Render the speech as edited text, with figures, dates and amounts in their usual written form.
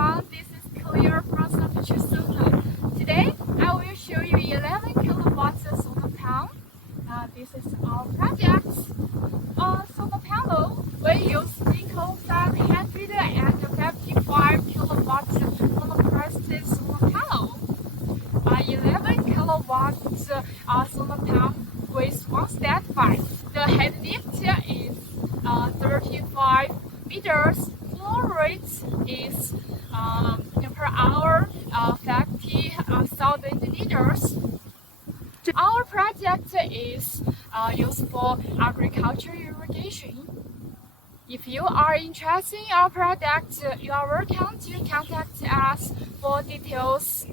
everyone, this is Clear from Sunfuture Solar. Today I will show you 11 kilowatts solar panel. This is our project. Solar panel we use nickel 555 kilowatts monochromatic solar panel. 11 kilowatts solar panel with one standby. The head lift is 35 meters. Flow rate is per hour 50,000 liters. Our project is used for agriculture irrigation. If you are interested in our product, you are welcome to contact us for details.